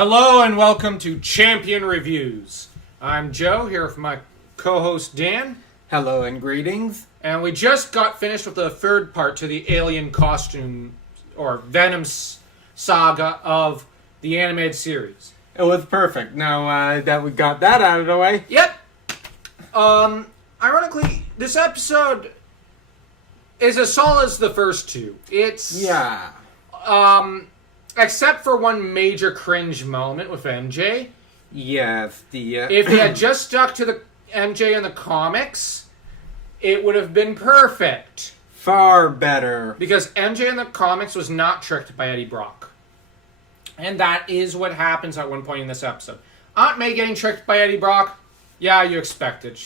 Hello and welcome to Champion Reviews. I'm Joe, here with my co-host Dan. Hello and greetings. And we just got finished with the third part to the alien costume, or Venom Saga of the animated series. It was perfect. Now that we got that out of the way. Yep. Ironically, this episode is as solid as the first two. It's... Yeah. Except for one major cringe moment with MJ. Yes, If he had just stuck to the MJ in the comics, it would have been perfect. Far better. Because MJ in the comics was not tricked by Eddie Brock. And that is what happens at one point in this episode. Aunt May getting tricked by Eddie Brock? Yeah, you expected.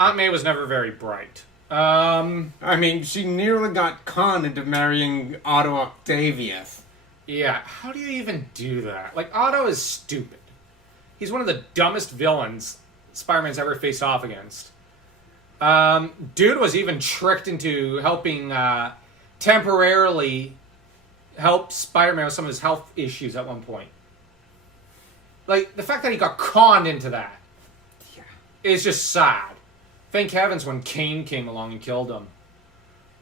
Aunt May was never very bright. I mean, she nearly got conned into marrying Otto Octavius. Yeah, how do you even do that? Like, Otto is stupid. He's one of the dumbest villains Spider-Man's ever faced off against. Dude was even tricked into helping temporarily help Spider-Man with some of his health issues at one point. Like, the fact that he got conned into that is just sad. Thank heavens when Kane came along and killed him.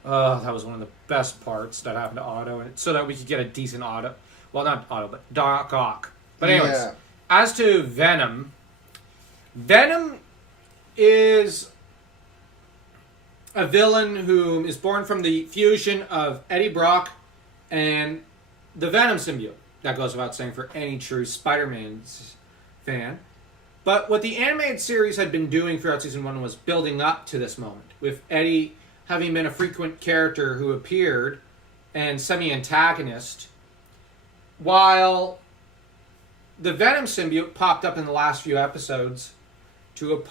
That was one of the best parts that happened to Otto, so that we could get a decent Otto. Well, not Otto, but Doc Ock. But anyways, As to Venom, Venom is a villain who is born from the fusion of Eddie Brock and the Venom symbiote. That goes without saying for any true Spider-Man fan. But what the animated series had been doing throughout Season 1 was building up to this moment, with Eddie having been a frequent character who appeared and semi-antagonist, while the Venom symbiote popped up in the last few episodes to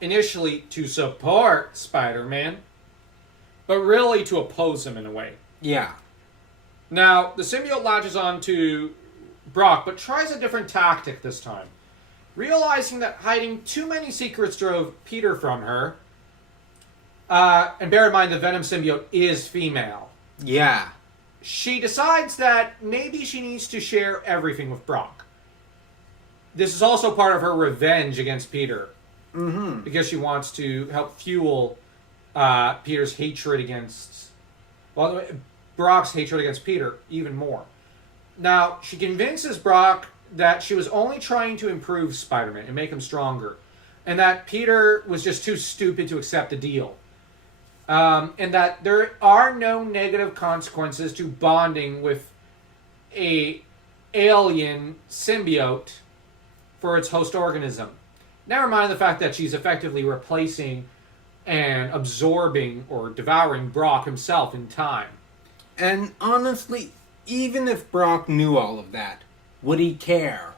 initially to support Spider-Man, but really to oppose him in a way. Yeah. Now, the symbiote latches on to Brock, but tries a different tactic this time. Realizing that hiding too many secrets drove Peter from her, and bear in mind the Venom symbiote is female. Yeah. She decides that maybe she needs to share everything with Brock. This is also part of her revenge against Peter. Mm-hmm. Because she wants to help fuel Peter's hatred against... Well, Brock's hatred against Peter even more. Now, she convinces Brock that she was only trying to improve Spider-Man and make him stronger. And that Peter was just too stupid to accept the deal. And that there are no negative consequences to bonding with a alien symbiote for its host organism. Never mind the fact that she's effectively replacing and absorbing or devouring Brock himself in time. And honestly, even if Brock knew all of that, would he care?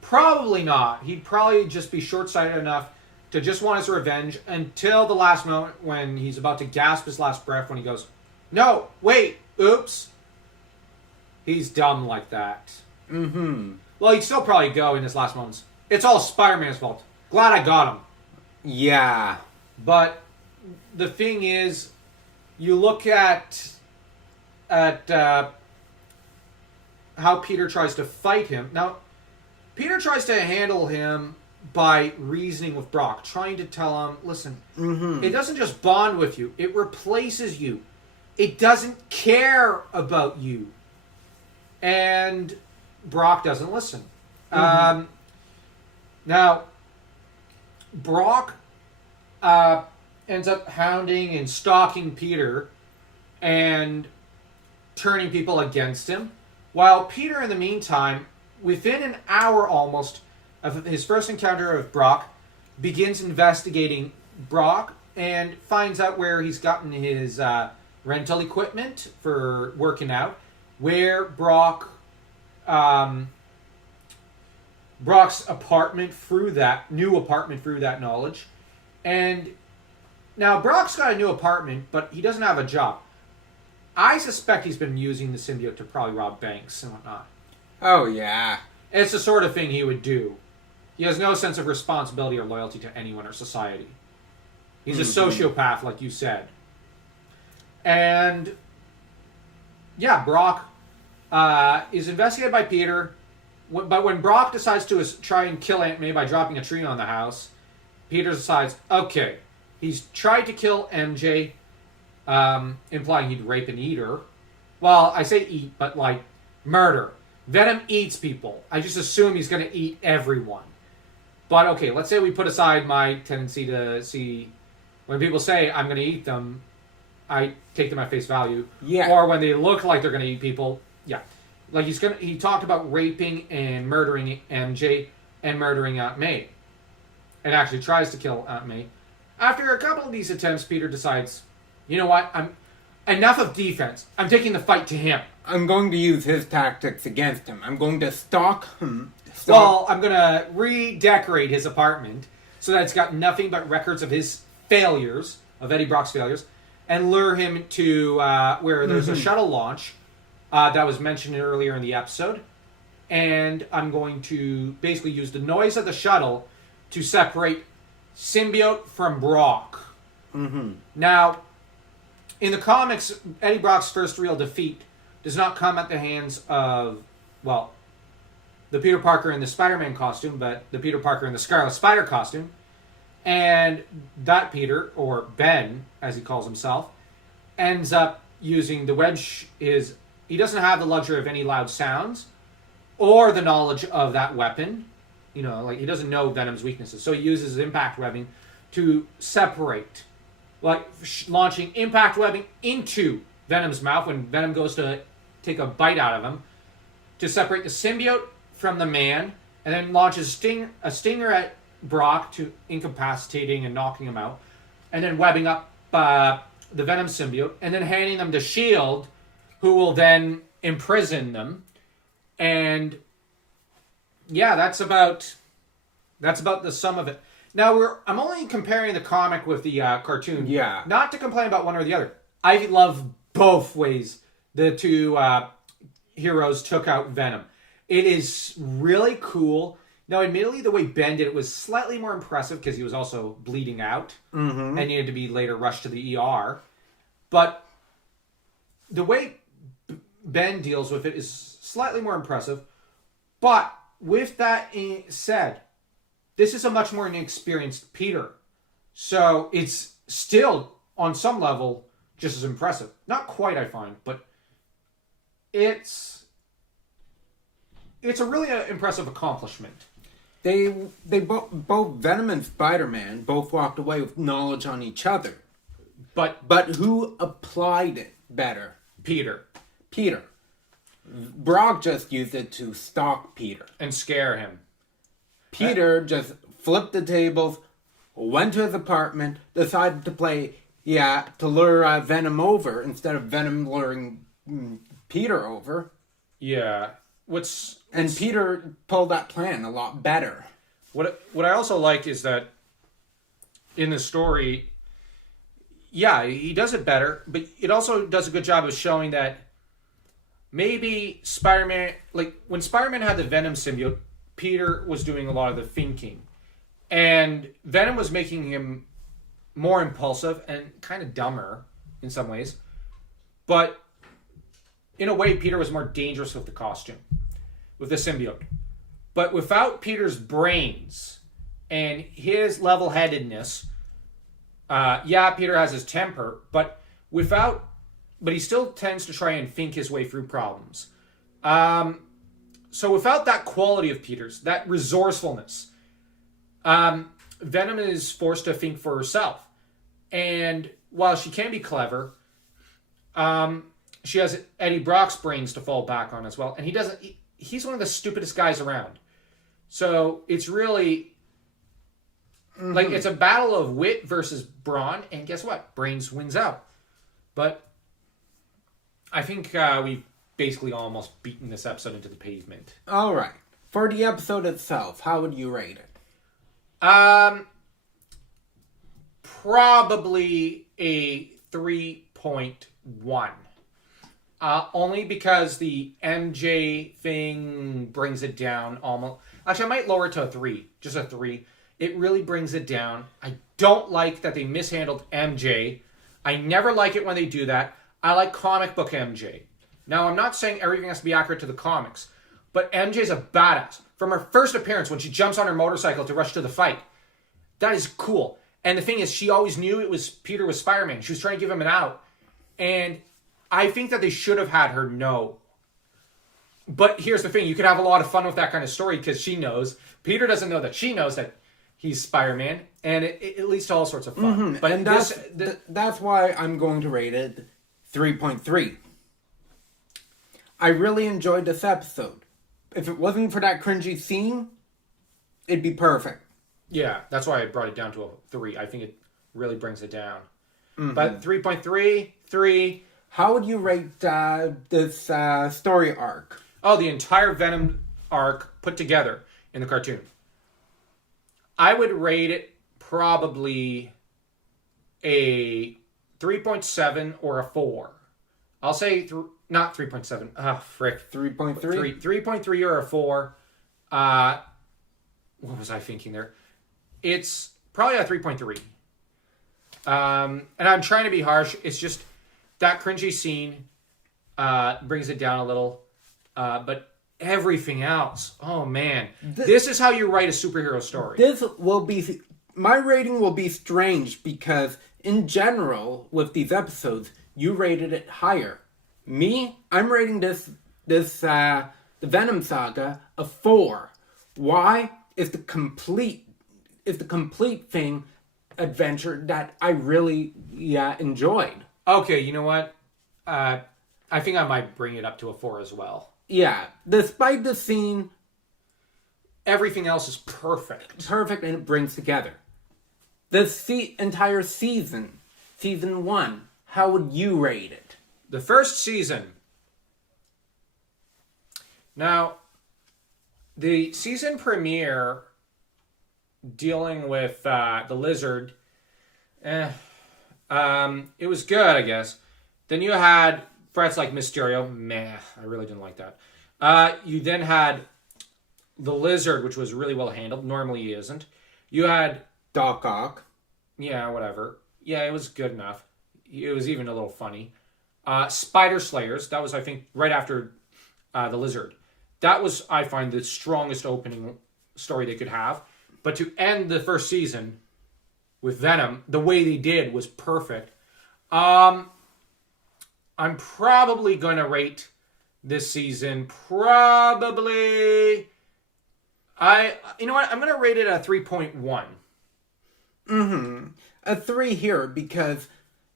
Probably not. He'd probably just be short-sighted enough to just want his revenge until the last moment when he's about to gasp his last breath when he goes, "No, wait, oops." He's dumb like that. Mm-hmm. Well, he'd still probably go in his last moments. It's all Spider-Man's fault. Glad I got him. Yeah. But the thing is, you look at how Peter tries to fight him. Now, Peter tries to handle him by reasoning with Brock, trying to tell him, listen, It doesn't just bond with you, it replaces you. It doesn't care about you. And Brock doesn't listen. Now, Brock ends up hounding and stalking Peter and turning people against him, while Peter, in the meantime, within an hour almost of his first encounter with Brock, begins investigating Brock and finds out where he's gotten his rental equipment for working out, where Brock's apartment through that knowledge. And now Brock's got a new apartment, but he doesn't have a job. I suspect he's been using the symbiote to probably rob banks and whatnot. Oh, yeah. It's the sort of thing he would do. He has no sense of responsibility or loyalty to anyone or society. He's a sociopath, like you said. And, yeah, Brock is investigated by Peter, But when Brock decides to try and kill Aunt May by dropping a tree on the house, Peter decides, okay, he's tried to kill MJ, implying he'd rape and eat her. Well, I say eat, but like murder. Venom eats people. I just assume he's going to eat everyone. But okay, let's say we put aside my tendency to see when people say I'm going to eat them, I take them at face value. Yeah. Or when they look like they're going to eat people, yeah. Like he talked about raping and murdering MJ and murdering Aunt May. And actually tries to kill Aunt May. After a couple of these attempts, Peter decides, you know what? Enough of defense. I'm taking the fight to him. I'm going to use his tactics against him. I'm going to stalk him. Well, I'm going to redecorate his apartment so that it's got nothing but records of his failures, of Eddie Brock's failures, and lure him to where there's a shuttle launch that was mentioned earlier in the episode. And I'm going to basically use the noise of the shuttle to separate Symbiote from Brock. Mm-hmm. Now, in the comics, Eddie Brock's first real defeat does not come at the hands of, well, the Peter Parker in the Spider-Man costume, but the Peter Parker in the Scarlet Spider costume. And that Peter, or Ben, as he calls himself, ends up using the wedge. He doesn't have the luxury of any loud sounds or the knowledge of that weapon. You know, like he doesn't know Venom's weaknesses. So he uses impact webbing to separate, like launching impact webbing into Venom's mouth when Venom goes to take a bite out of him, to separate the symbiote from the man, and then launches a stinger at Brock to incapacitating and knocking him out, and then webbing up the Venom symbiote, and then handing them to S.H.I.E.L.D., who will then imprison them. And yeah, that's about the sum of it. Now I'm only comparing the comic with the cartoon. Yeah. Not to complain about one or the other. I love both ways the two heroes took out Venom. It is really cool. Now, admittedly, the way Ben did it was slightly more impressive because he was also bleeding out and needed to be later rushed to the ER. But the way Ben deals with it is slightly more impressive. But with that said, this is a much more inexperienced Peter. So it's still, on some level, just as impressive. Not quite, I find, but it's a really impressive accomplishment. They both Venom and Spider-Man both walked away with knowledge on each other. But who applied it better? Peter. Brock just used it to stalk Peter. And scare him. Peter just flipped the tables, went to his apartment, decided to lure Venom over instead of Venom luring Peter over. Yeah. And Peter pulled that plan a lot better. What I also like is that in the story, yeah, he does it better, but it also does a good job of showing that maybe Spider-Man, like when Spider-Man had the Venom symbiote, Peter was doing a lot of the thinking. And Venom was making him more impulsive and kind of dumber in some ways. But in a way, Peter was more dangerous with the costume, with the symbiote. But without Peter's brains and his level-headedness, Peter has his temper, but he still tends to try and think his way through problems. So without that quality of Peter's, that resourcefulness, Venom is forced to think for herself. And while she can be clever, she has Eddie Brock's brains to fall back on as well. And he's one of the stupidest guys around. So it's really like it's a battle of wit versus brawn. And guess what? Brains wins out. But I think we've basically almost beaten this episode into the pavement. All right. For the episode itself, how would you rate it? Probably a 3.1. Only because the MJ thing brings it down almost. Actually, I might lower it to a 3. Just a 3. It really brings it down. I don't like that they mishandled MJ. I never like it when they do that. I like comic book MJ. Now, I'm not saying everything has to be accurate to the comics, But MJ's a badass. From her first appearance, when she jumps on her motorcycle to rush to the fight, that is cool. And the thing is, she always knew Peter was Spider-Man. She was trying to give him an out. And I think that they should have had her know. But here's the thing. You could have a lot of fun with that kind of story because she knows. Peter doesn't know that she knows that he's Spider-Man. And it leads to all sorts of fun. Mm-hmm. But and that's why I'm going to rate it 3.3. I really enjoyed this episode. If it wasn't for that cringy scene, it'd be perfect. Yeah, that's why I brought it down to a 3. I think it really brings it down. Mm-hmm. But 3.3, 3. How would you rate this story arc? Oh, the entire Venom arc put together in the cartoon. I would rate it probably a 3.7 or a 4. I'll say not 3.7. Ah, frick. 3.3? 3.3 or a 4. What was I thinking there? It's probably a 3.3. And I'm trying to be harsh. It's just that cringy scene brings it down a little. But everything else, oh man. This is how you write a superhero story. My rating will be strange because in general, with these episodes, you rated it higher. Me, I'm rating the Venom Saga a 4. Why? It's the complete thing adventure that I really enjoyed. Okay, you know what? I think I might bring it up to a 4 as well. Yeah, despite the scene, everything else is perfect. Perfect, and it brings together. The entire season 1, how would you rate it? The first season. Now, the season premiere dealing with the lizard, it was good, I guess. Then you had threats like Mysterio. Meh, I really didn't like that. You then had the lizard, which was really well handled. Normally he isn't. You had Doc Ock. Yeah, whatever. Yeah, it was good enough. It was even a little funny. Spider Slayers. That was, I think, right after the lizard. That was, I find, the strongest opening story they could have. But to end the first season with Venom, the way they did was perfect. I'm probably going to rate this season probably... You know what? I'm going to rate it a 3.1. Mm-hmm. A 3 here because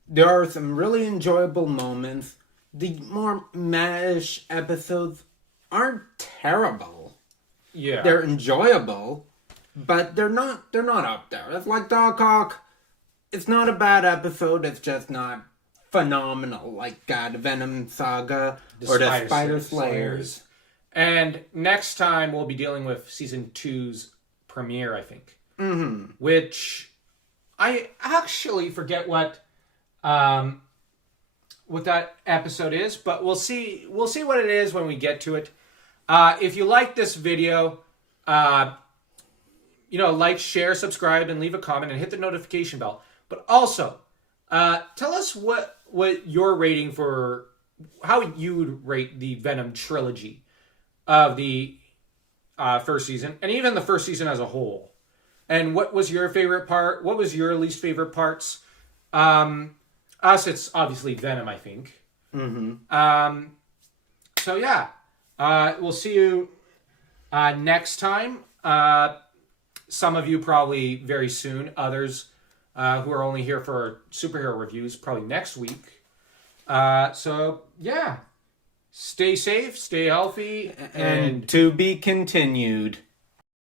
there are some really enjoyable moments. The more meh-ish episodes aren't terrible. Yeah. They're enjoyable, but they're not up there. It's like Doc Ock. It's not a bad episode, it's just not phenomenal like the Venom Saga or the Spider Slayers. And next time we'll be dealing with season 2's premiere, I think. Mm-hmm. Which I actually forget what that episode is, but we'll see what it is when we get to it. If you like this video, like, share, subscribe, and leave a comment, and hit the notification bell. But also, tell us what you're rating for, how you would rate the Venom trilogy of the first season, and even the first season as a whole. And what was your favorite part? What was your least favorite parts? Us, it's obviously Venom, I think. Mm-hmm. So yeah, we'll see you next time. Some of you probably very soon. Others who are only here for superhero reviews probably next week. So yeah, stay safe, stay healthy, and to be continued.